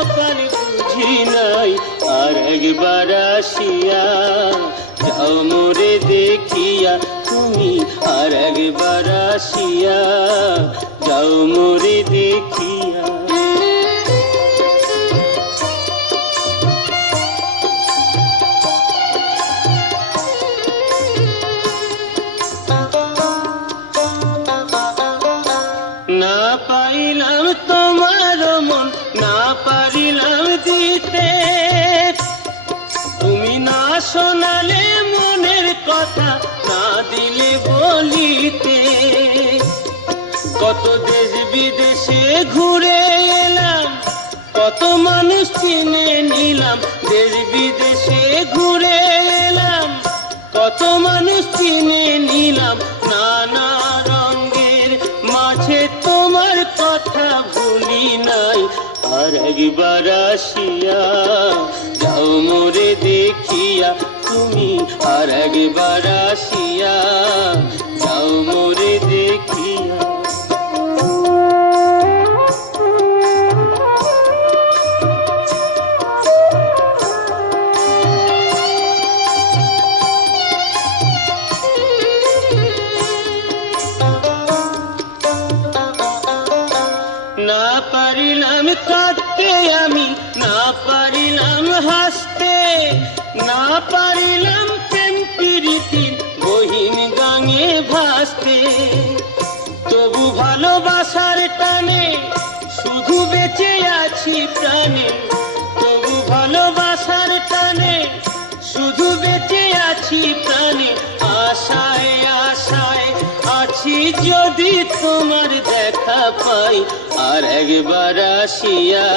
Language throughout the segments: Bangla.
ব্যাপার বুঝি নাই, আর একবার আসিয়া যাও মোরে দেখিয়া তুমি, আর একবার আসিয়া যাও মোরে দেখিয়া। না পাইলাম তোমার মন, না পারিলাম দিতে, তুমি না শোনালে মনের কথা, না দিলে বলিতে। কত দেশ বিদেশে ঘুরে এলাম, কত মানুষ চিনে নিলাম, দেশ বিদেশে ঘুরে এলাম, কত মানুষ চিনে নিলাম, নানা রঙের মাঝে তোমার কথা ভুলি নাই, আর একবার আসিয়া যাও মোরে দেখিয়া তুমি, আর একবার আসিয়া যাও মোরে দেখিয়া। না পারিলাম কাঁদতে আমি, না পারিলাম হাসতে, না পারিলাম প্রেম প্রীতি বহিন গাঙে ভাসতে। তবু ভালোবাসার টানে শুধু বেঁচে আছি প্রাণে, তবু ভালোবাসার টানে শুধু বেঁচে আছি প্রাণে। আশায় আশায় আছি যদি তোমার দেখা পাই, আর একবার আসিয়া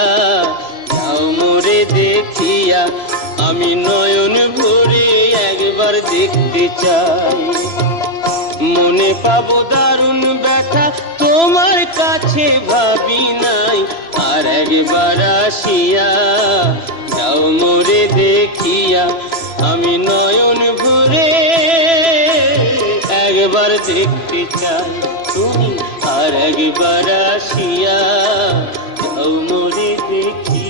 যাও মোরে দেখিয়া। আমি নয়ন ভরে একবার দেখতে চাই, মনে পাবো দারুণ ব্যথা তোমার কাছে ভাবি নাই, আর একবার আসিয়া যাও মোরে দেখিয়া। আমি নয়ন ভরে একবার দেখতে চাই তুমি, আর একবার আসিয়া যাও মোরে দেখিয়া।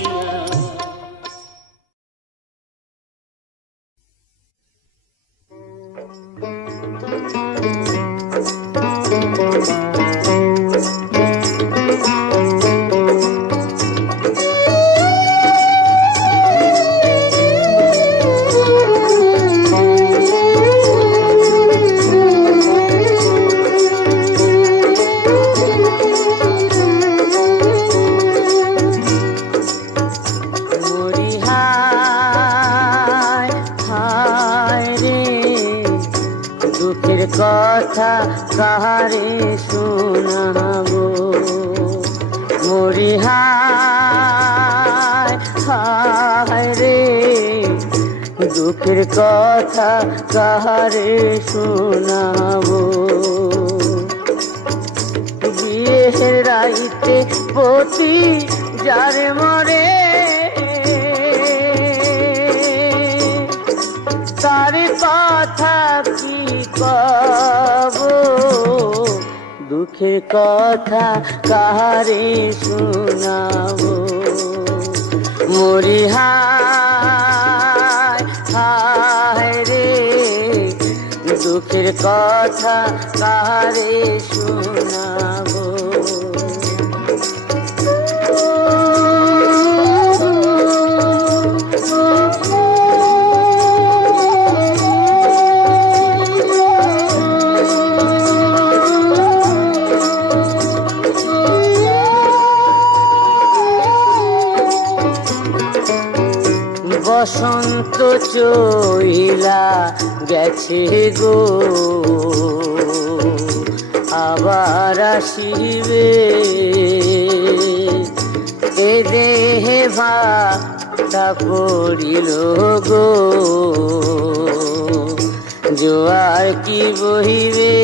কথা কাহারে শোনাবো, মরি হায় হায় রে, দুঃখের কথা কাহারে শোনাবো। বিয়ের রাইতে পতি যারে মরে, তার কথা কি কব, দুঃখের কথা কাহারে শোনাবো। মরি হায় হায় রে, দুঃখের কথা কাহারে শোনাবো। বসন্ত চইলা গেছে গো, আবার আসিবে, এ দেহে ভাটা পড়িল গো, জোয়ার কি বহিবে।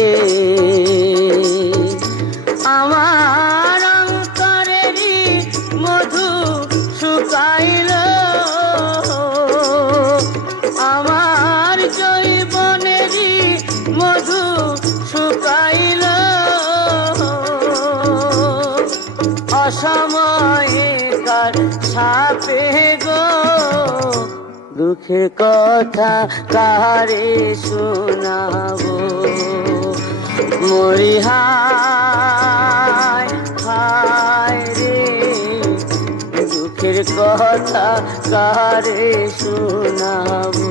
আমার অন্তরেরই মধু শুকাইল, আমার জৈবনেরই মধু শুকাইল, অসময়ে কার সাপে গো দুঃখের কথা কারে শোনাবো মরি হায় হায় রে দুঃখের কথা কারে শোনাবো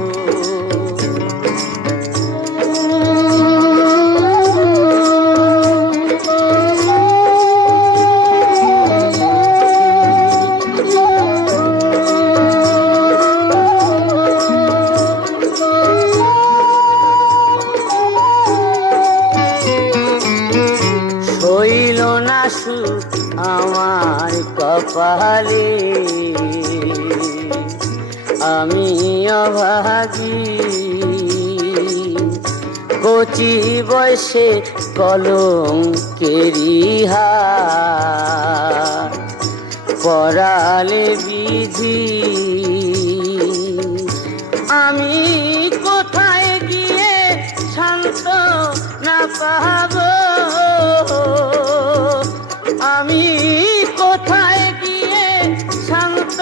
আমার কপালে আমি অভাগী কচি বয়সে কলঙ্কেরি হাত পরালে বিধি আমি কোথায় গিয়ে শান্ত না পাবো আমি কোথায় গিয়ে শান্ত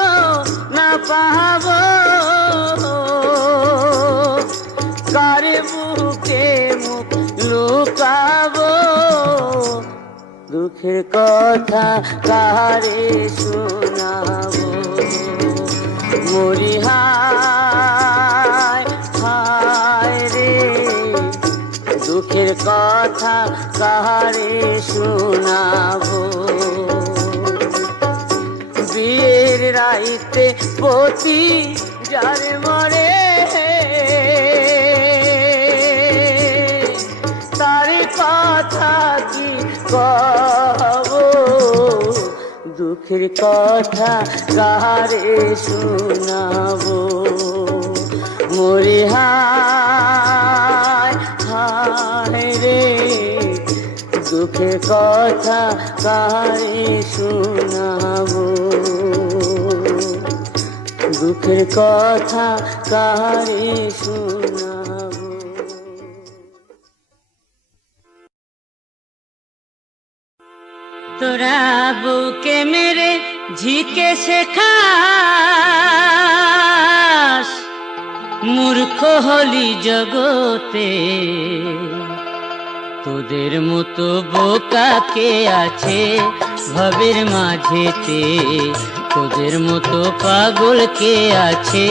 না পাবো কার বুকে মুখ লুকাবো দুঃখের কথা কারে শোনাবো মরি হায় হায় রে দুঃখের কথা কারে শোনাবো বিয়ের রাইতে পতি যার মরে তার কথা কি কব দুঃখের কথা কারে শোনাবো মরি হায় হায় রে দুঃখের কথা কারে শোনাবো দুঃখের কথা কারে শোনাবো তোরা বুকে মেরে ঝিকে শেখাস মূর্খ হলি জগতে তোদের মতো বোকা কে আছে ভবের মাঝেতে তোদের মতো পাগল কে আছে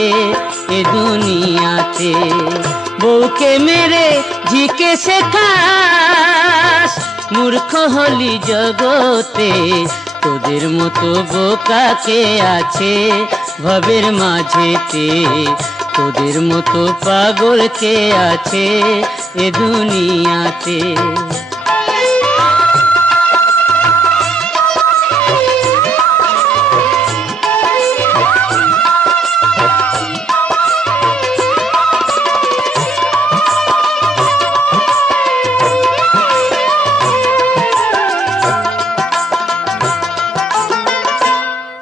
এ দুনিয়াতে বউকে মেরে ঝিকে শেখাস মূর্খ হলি জগতে তোদের মতো বোকা কে আছে ভবের মাঝেতে তোদের মতো পাগল কে আছে এ দুনিয়াতে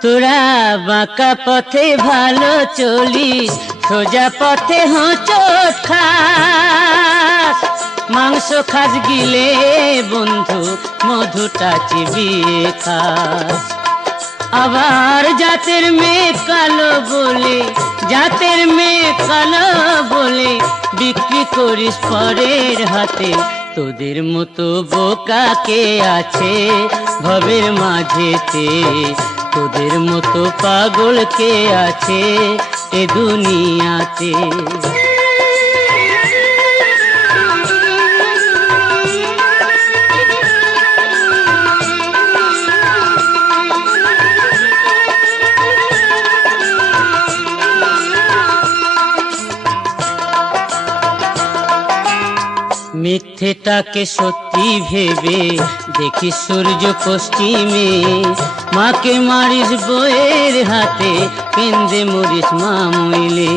তোরা বাঁকা পথে ভালো চলিস সোজা পথে হোঁচট খাস মাংস খাস গিলে বন্ধু মধুটা চিবিয়ে খাস আবার জাতের মেয়ে কালো বলে জাতের মেয়ে কালো বলে বিক্রি করিস পরের হাতে তোদের মতো বোকা কে আছে ভবের মাঝেতে তোদের মতো পাগল কে আছে এ দুনিয়াতে মিথ্যেটাকে সত্যি ভেবে দেখি সূর্য পশ্চিমে মাকে মারিস বইয়ের হাতে কেন্দে মরিস মা মইলে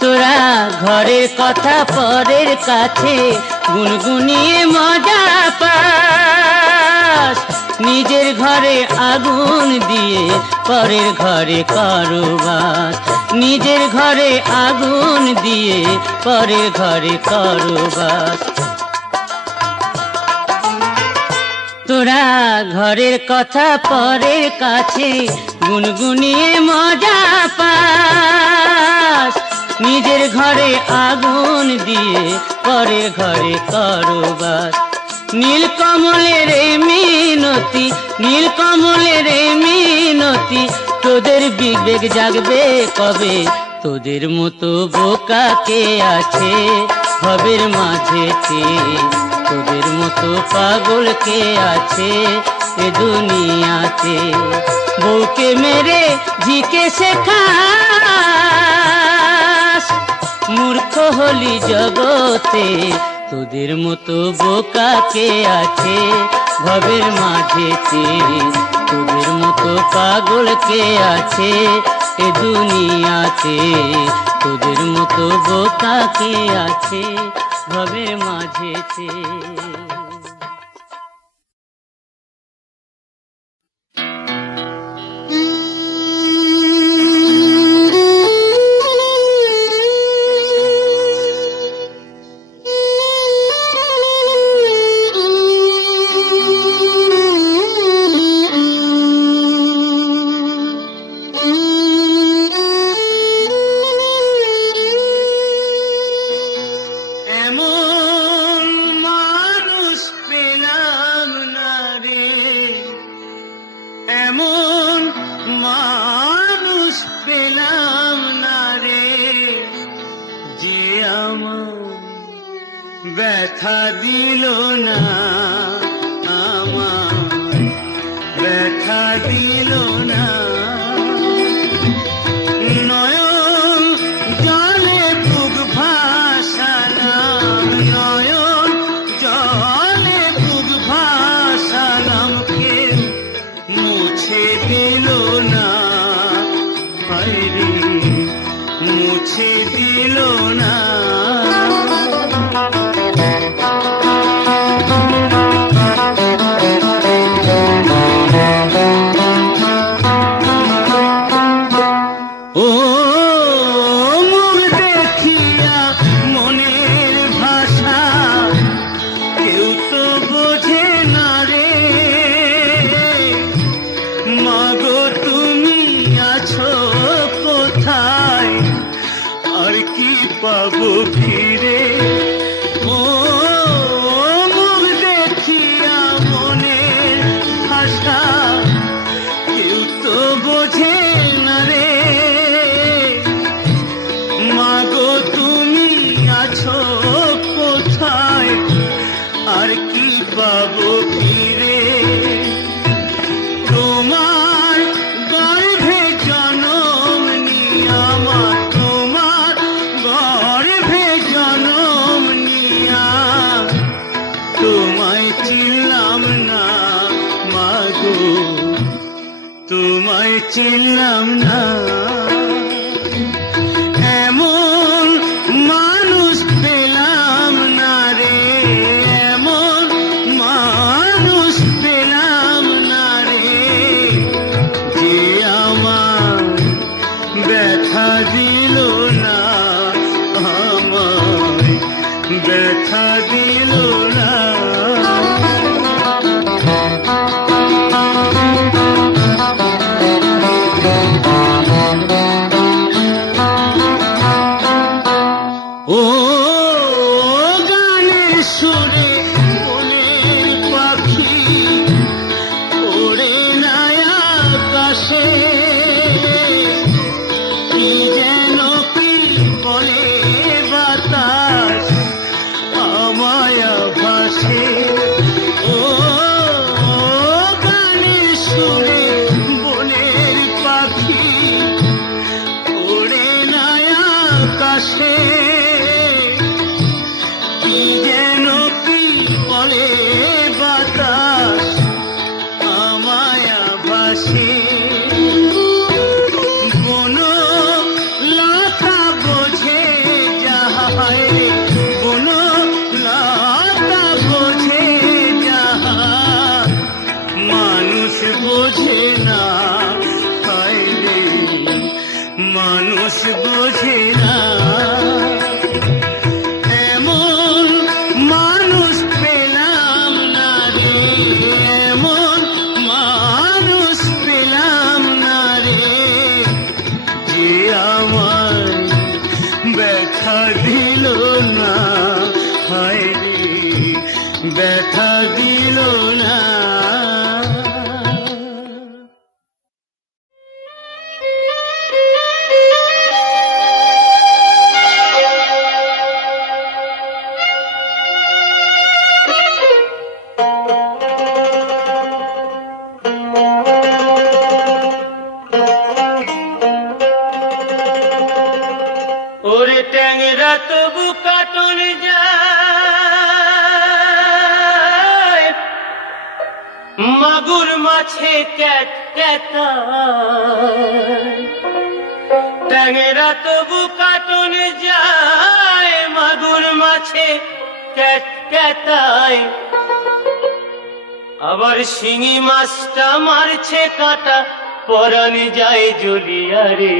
তোরা ঘরের কথা পরের কাছে গুনগুনিয়ে মজা পাস নিজের ঘরে আগুন দিয়ে পরের ঘরে কারবাস নিজের ঘরে আগুন দিয়ে পরের ঘরে কারবাস তোরা ঘরের কথা পরের কাছে গুনগুনিয়ে মজা পাস, নিজের ঘরে আগুন দিয়ে পরের ঘরে করো বাস। নীলকমলের এই মিনতি, নীলকমলের এই মিনতি, তোদের বিবেক জাগবে কবে? তোদের মতো বোকা কে আছে ভবের মাঝেতে? তোদের মতো পাগল কে আছে এ দুনিয়াতে? বউকে মেরে ঝিকে শেখাস, মূর্খ হলি জগতে। তোদের মতো বোকা কে আছে ভবের মাঝেতে? তোদের মতো পাগল কে আছে এ দুনিয়াতে? তোদের মতো বোকা কে আছে ভবের মাঝেতে? ব্যথা দিল না আমার, ব্যথা দিল না। নয়ন জলে বুক ভাসালাম, নয়ন জলে বুক ভাসালাম, কেউ মুছে দিল না। হায়রে মুছে দিল না। পাবো ফিরে ও মুখ দেখিয়া মনের ভাষা, কেউ তো বোঝে না রে। মাগো তুমি আছো কোথায়, আর কি পাবো ফিরে? তোমার গর্ভে জনম নিয়ে আমার, তোমার গর্ভে জনম নিয়া তোমায় চিনলাম না মাগো, তোমায় চিনলাম না। এমন মানুষ পেলাম না রে, এমন মানুষ পেলাম না রে, যে আমার ব্যথা দিল না, আমায় ব্যথা দিল না। ও গানের সুরে মনের পাখি ওড়ে না আকাশে, কি যেন কি বলে বাতাস আমায় ভাসে। ও গানের সুরে বনের পাখি ওড়ে না আকাশে, কি যেন কি বলে বাতাস আমায় ভাসে। বন লতা বোঝে যাহায়, বন লতা বোঝে যাহা, মানুষ বোঝে না। হায়রে মানুষ বোঝে না। এমন মানুষ পেলাম না রে, এমন মানুষ পেলাম না রে, তবু কাটন যায়, মাগুর মাছে ক্যাট ক্যাটায়। ট্যাংরা তবু কাটন যায়, মাগুর মাছে ক্যাট ক্যাটায়। আবার শিঙি মাছটা মারছে কাটা, পরাণ যায় জ্বলিয়া রে।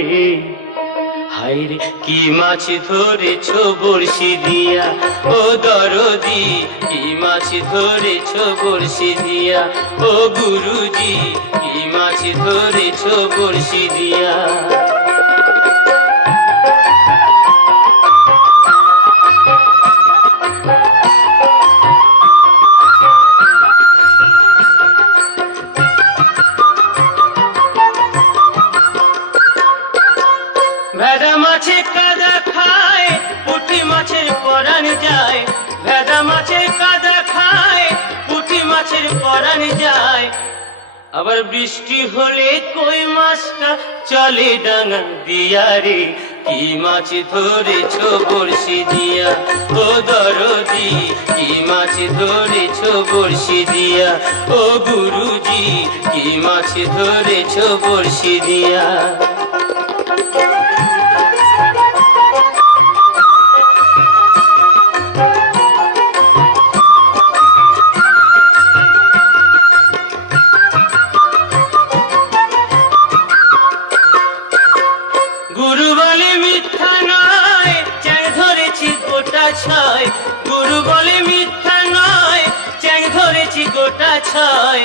হায়রে কি মাছ ধরেছ বড়শি দিয়া, ও দরদি কি মাছ ধরেছ বড়শি দিয়া, ও গুরুজি কি মাছ ধরেছ বড়শি দিয়া। ভেদা মাছে কাদা খায়, পুঁটি মাছের পরাণ যায়। ভেদা মাছে কাদা খায়, পুঁটি মাছের পরাণ যায়। আবার বৃষ্টি হলে কই মাছটা চলে ডাঙা দিয়া রে। কি মাছ ধরেছ বড়শি দিয়া, ও দরদি কি মাছ ধরেছ বড়শি দিয়া, ও গুরুজি কি মাছ ধরেছ বড়শি দিয়া। গুরু বলে মিথ্যা নয়, চ্যাং ধরেছি গোটা ছয়। গুরু বলে মিথ্যা নয়, চ্যাং ধরেছি গোটা ছয়।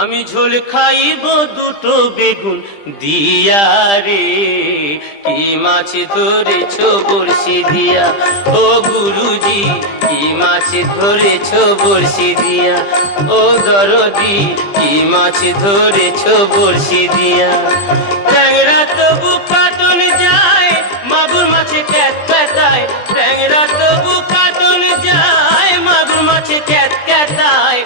আমি ঝোল খাইব দুটো বেগুন দিয়া রে। কি মাছ ধরেছ বড়শি দিয়া, ও গুরুজি কি মাছ ধরেছ বড়শি দিয়া, ও দরদি কি মাছ ধরেছ বড়শি দিয়া। ট্যাংরা তবু কাটন যায়, মাগুর মাছে ক্যাট ক্যাটায়। ট্যাংরা তবু কাটন যায়, মাগুর মাছে ক্যাট ক্যাটায়।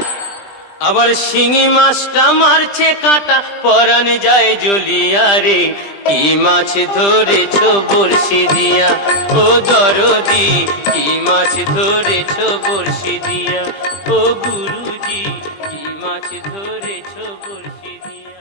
আবার শিঙি মাছটা মারছে কাঁটা, পরাণ যায় জ্বলিয়া রে। কি মাছ ধরেছ বড়শি দিয়া, ও দরদি কি মাছ ধরেছ বড়শি দিয়া, ও গুরুজি কি মাছ ধরেছ বড়শি দিয়া।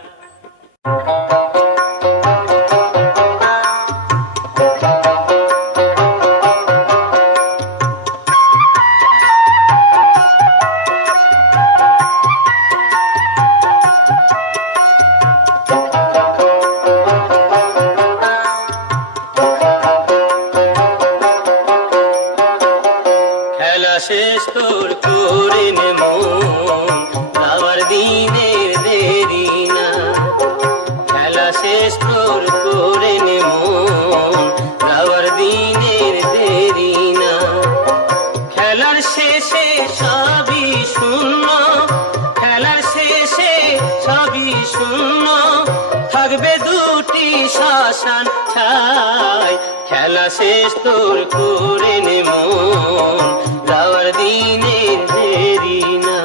শেষ তোর করে নে মন, যাওয়ার দিনের দেরি না। খেলা শেষ তোর করে নে মন, যাওয়ার দিনের দেরি না। খেলার শেষে সবই শূন্য, খেলার শেষে সবই শূন্য। থাকবে দুটি শ্মশান ছাই, খেলা শেষ তোর করে নে মন, যাওয়ার দিনের দেরি না।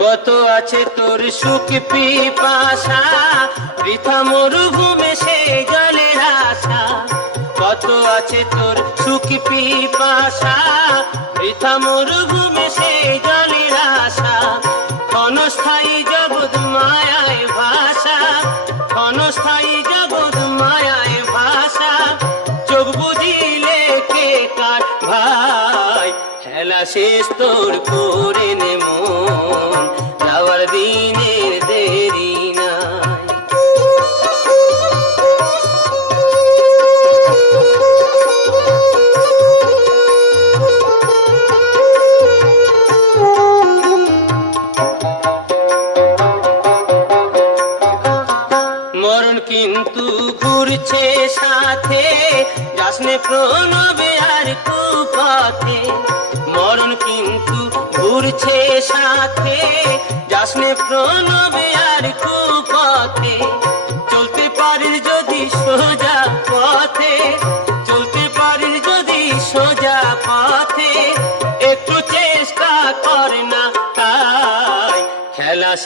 কত আছে তোর সুখ পিপাসা, বৃথা মরুভূমে সে জলের আশা। কত আছে তোর সুখ পিপাসা, বৃথা মরুভূমে সে জলের আশা। ক্ষণস্থায়ী জগৎ মায়ায় ভাষা, ক্ষণস্থায়ী জগৎ মায়ায় ভাষা। চোখ বুঝিলে কে কার ভাই, খেলা শেষ তোর করে নে মন, যাওয়ার দিনের দেরি নাই। মরণ কিন্তু ঘুরছে সাথে, যাসনে প্রণবে আর কুপথে। মরণ কিন্তু ঘুরছে সাথে, যাসনে প্রণবে আর কুপথে। চলতে পারিস যদি সোজা পথে, চলতে পারিস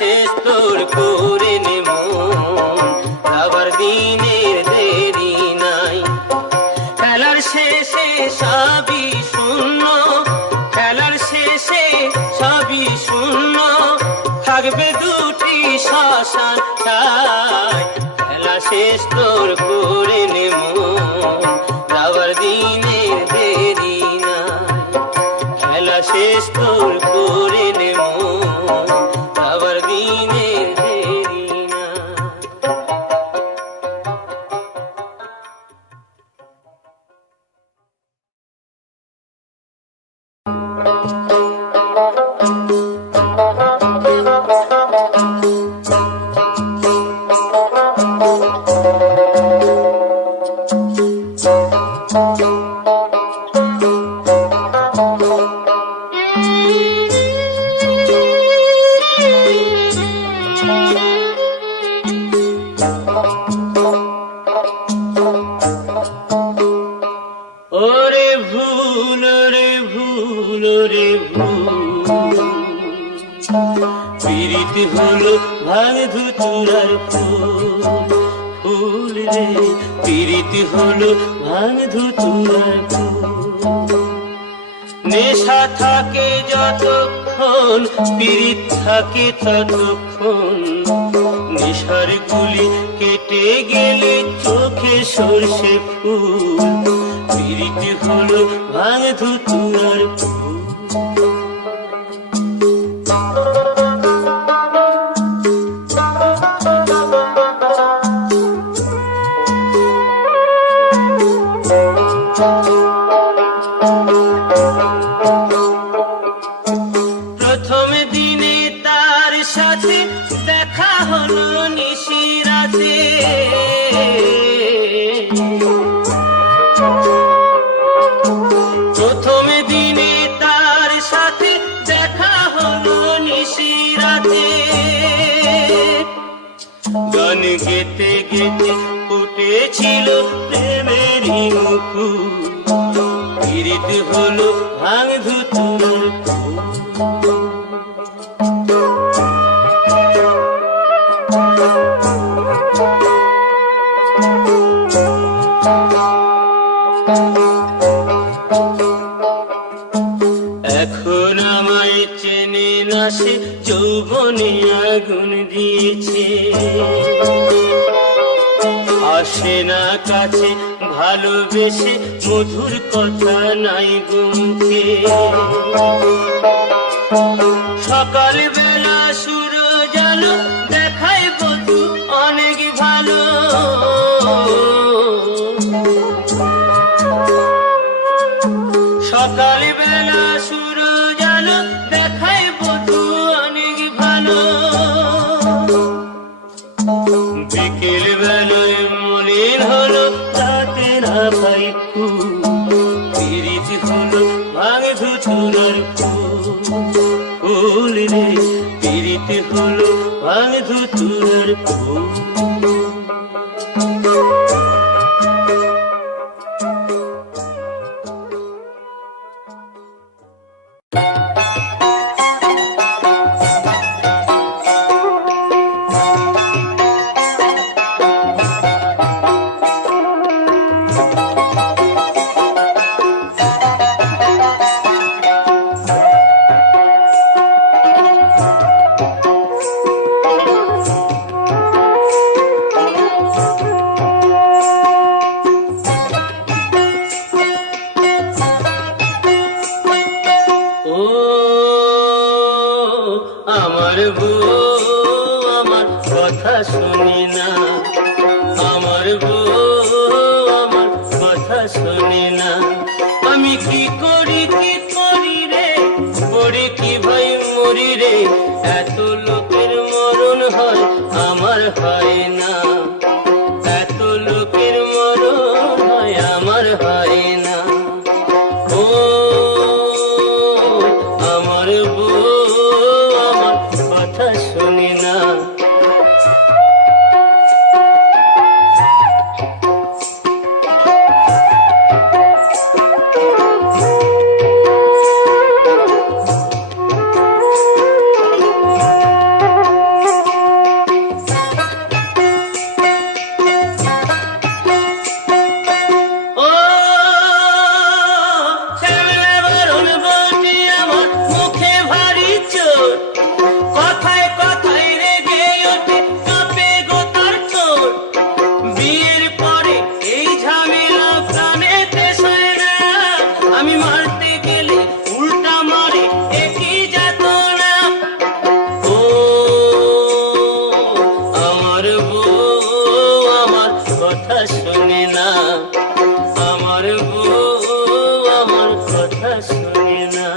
শেষ তোর করে নে মন, আবার দিনের দেরি নাই। খেলার শেষে সবই শূন্য, খেলার শেষে সবই শূন্য, থাকবে দুটি শ্মশান ঠাই। খেলা শেষ তোর করে নে মন, আবার দিনের দেরি নাই। খেলা শেষ তোর করে নে মন, আবার দিনের দেরি নাই। ওরে ভুল রে ভুল রে ভুল, প্রীতি হলো ভাঙ ধুতুরার ফুল। ফুল রে প্রীতি হলো ভাঙ ধুতুরার ফুল। নেশা থাকে যতক্ষণ, পীড়িত থাকে ততক্ষণ। নেশার গুলি কেটে গেলে চোখে সর্ষে ফুল। পীড়িত হলো ভাঙ ধুতুরার ফুল। প্রথম দিনে তার সাথে দেখা হলো নিশিরাতে। প্রথম দিনে তার সাথে দেখা হলো নিশিরাতে। গান গেতে গেতে ফুটেছিল প্রেমেরই মুকুল। পীড়িত হলো ভাঙ ধুতুরার ফুল। এখন আমায় চেনে না সে, যৌবনে আগুন দিয়েছে। আসে না কাছে ভালোবেসে, মধুর কথা নাই গুনছে। সকাল বেলা সূরজ আলো দেখায় বধূ অনেক ভালো। সকাল বেলা সূরজ আলো দেখায় বধূ অনেক ভালো। বিকেল বেলায় মলিন হলো তাতে না পাই ফুল। পীড়িত হলো ভাঙ ধুতুরার ফুল। ফুল রে পীড়িত হলো ভাঙ ধুতুরার ফুল। ও আমার বউ আমার কথা শুনি না। আমার বউ আমার কথা শুনি না। আমি কি করি রে, পড়ি কি ভাই মরি রে। এত লোকের মরণ হয় আমার হয় না। এত লোকের মরণ হয় আমার হয় না। ও আমার বউ আমার কথা শুনি না। কথা শোনে না, আমার বউ আমার কথা শোনে না।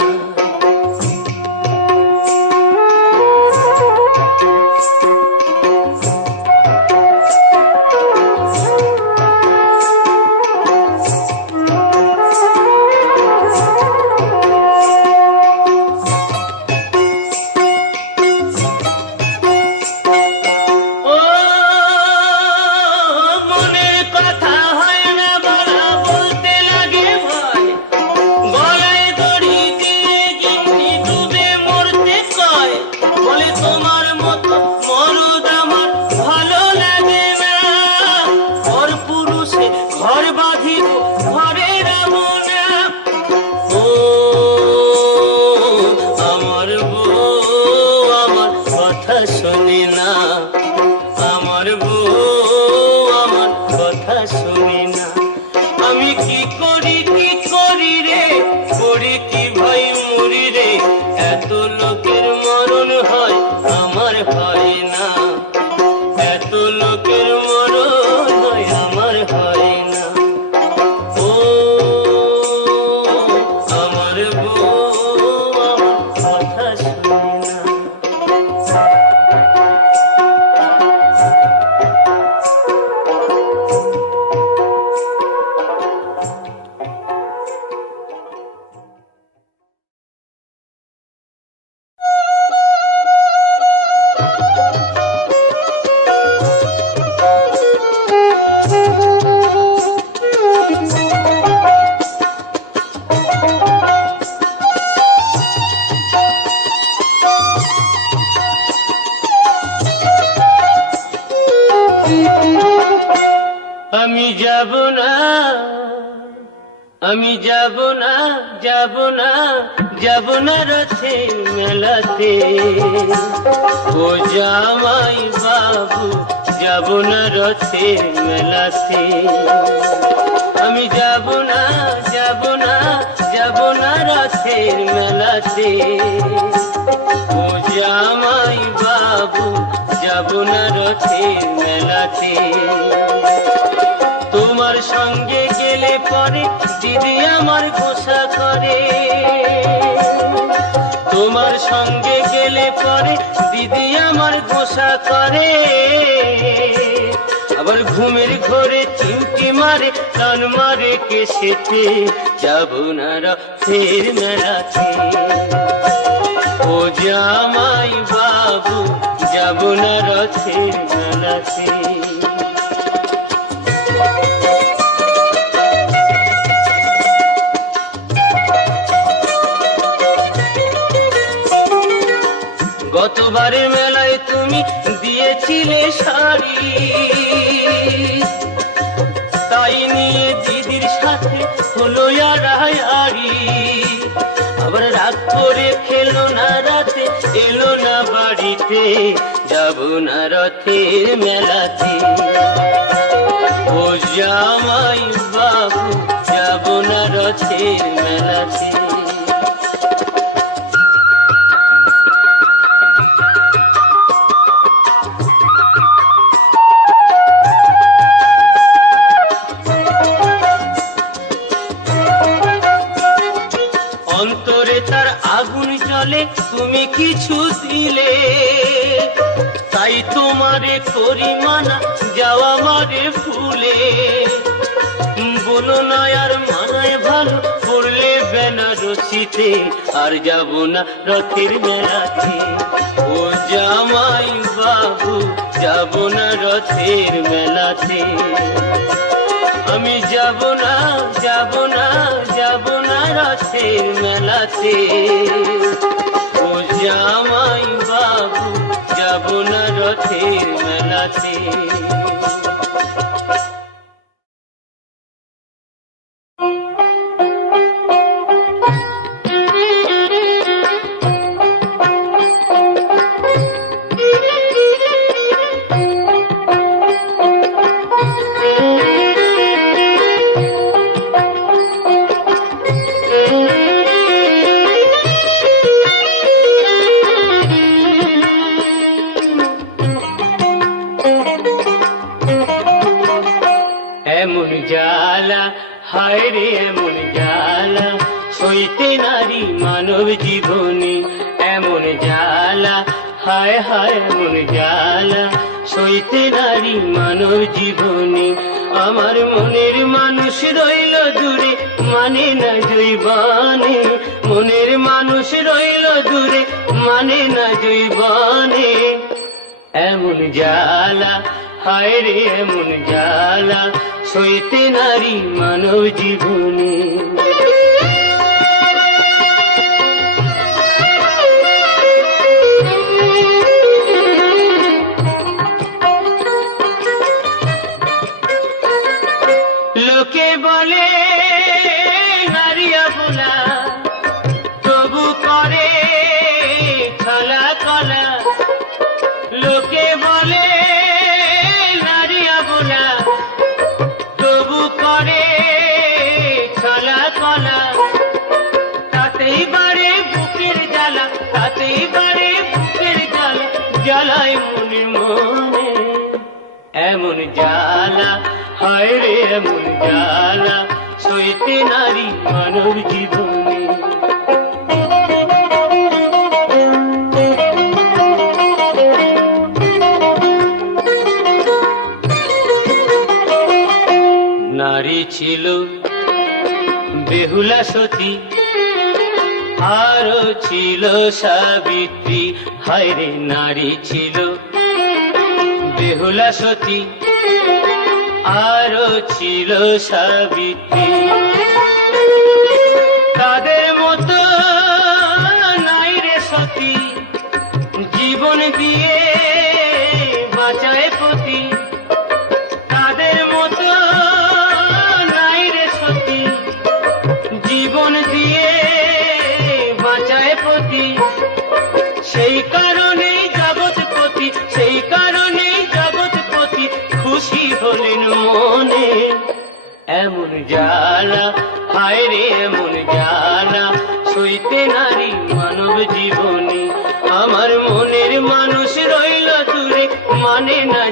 আমি যাব না, আমি যাব না, যাব না, যাব না রথের মেলাতে। ও জামাই বাবু যাব না রথের মেলাতে। আমি যাব না, যাব না, যাব না রথের মেলাতে। ও জামাই বাবু যাব না রথের মেলাতে। তোমার সঙ্গে গেলে পরে দিদি আমার গোসা করে। তোমার সঙ্গে গেলে পরে দিদি আমার গোসা করে। আবার ঘুমের ঘরে চিমটি মারে, টান মারে কেসেতে। যাব না রথের মেলাতে। ও জামাই বাবু যাব না রথের মেলাতে। গতবারের মেলায় তুমি দিয়েছিলে শাড়ি, তাই নিয়ে দিদির সাথে হলো আড়াআড়ি। আবার রাত করে খেলো না রাতে, এলো না বাড়িতে। যাব না রথের মেলাতে। ও জামাই বাবু যাব না রথের মেলাতে। অন্তরে তার আগুন জ্বলে, তুমি কিছু দিলে। তাই তোমারে করি মানা, যাওয়া মারে ফুলে। বলো না আর মানায় ভালো, পড়লে বেনারসিতে। আর যাব না রথের মেলাতে। ও জামাই বাবু যাব না রথের মেলাতে। আমি যাব না, যাব না, যাব না রথের মেলাতে। ও জামাই বাবু যাব না রথের মেলাতে। এমন জ্বালা, হায় রে এমন জ্বালা, সইতে নারী মানব জীবনে। এমন জ্বালা, হায় হায় এমন জ্বালা, সইতে নারী মানব জীবনে। আমার মনের মানুষ রইল দূরে, মানে না জৈবনে। মনের মানুষ রইল দূরে, মানে না জৈবনে। এমন জ্বালা, হায় রে এমন জ্বালা, সইতে নারী মানব জীবনে। লোকে বলে নারী অবলা, তবু করে ছলা কলা। লোকে বলে নারী অবলা, তবু করে ছলা কলা। তাতেই বাড়ে বুকের জ্বালা, তাতেই বাড়ে বুকের জ্বালা, জ্বালায় মনে মনে। এমন জ্বালা, হায় রে এমন জ্বালা, সইতে নারী মানব জীবনে। নারী ছিল বেহুলা সতী, আরো ছিল সাবিত্রী। হায় রে নারী ছিল বেহুলা সতী, আরো ছিল সাবিত্রী। তাদের মতো নাই রে সতী, জীবন দিয়ে বাঁচায় পতি। তাদের মতো নাই রে সতী, জীবন দিয়ে বাঁচায় পতি। সেই কারণেই জগৎপতি, সেই কারণেই জগৎপতি খুশি হলেন মনে। এমন জ্বালা, হায় রে এমন জ্বালা, সইতে নারী মানব জীবনে। আমার মনের মানুষ রইল দূরে, মানে না